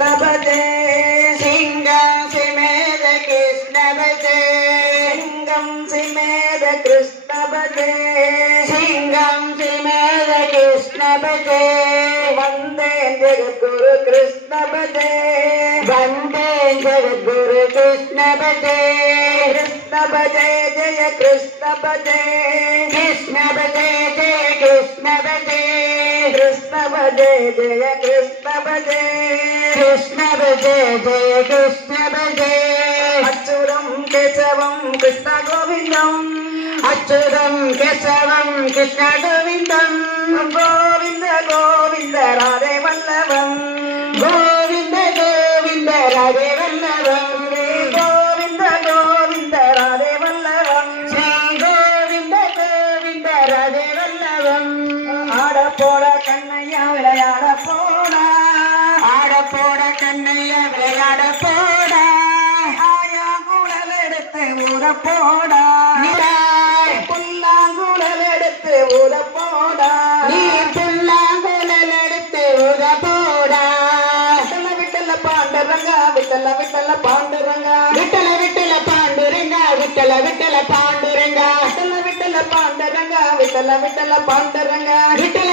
कृष्ण भजे सिंगम सिमेर कृष्ण भजे सिंगम सिमेर कृष्ण भजे सिंगम सिमेर कृष्ण भजे वंदे जगद्गुरु कृष्ण भजे वंदे जगद्गुरु कृष्ण भजे कृष्ण भजे जय कृष्ण भजे कृष्ण भजे जय कृष्ण भजे कृष्ण भजे जय कृष्ण भजे कृष्ण भजे जय कृष्ण भजे अच्युतं केशवं कृष्ण गोविन्दं अच्युतं केशवं कृष्ण गोविन्दं गोविन्द गोविन्द राधे वल्लभं गोविन्द गोविन्द राधे वल्लभं गोविन्द गोविन्द राधे वल्लभं श्री गोविन्द गोविन्द राधे वल्लभं ஆட போட கண்ணையா விளையாட போடா ஆட போட கண்ணையா விளையாட போடா ஆயா குழல் எடுத்து ஊற போடா நீராய் புல்லாங்குழல் எடுத்து ஊற போடா நீ புல்லாங்குழல் எடுத்து ஊற போடா விட்டல பாண்டுரங்கா விட்டல விட்டல பாண்டுரங்கா விட்டல விட்டல பாண்டுரங்கா விட்டல விட்டல பாண்டுரங்கா விட்டல விட்டல பாண்டுரங்கா விட்டல விட்டல பாண்டுரங்கா விட்டல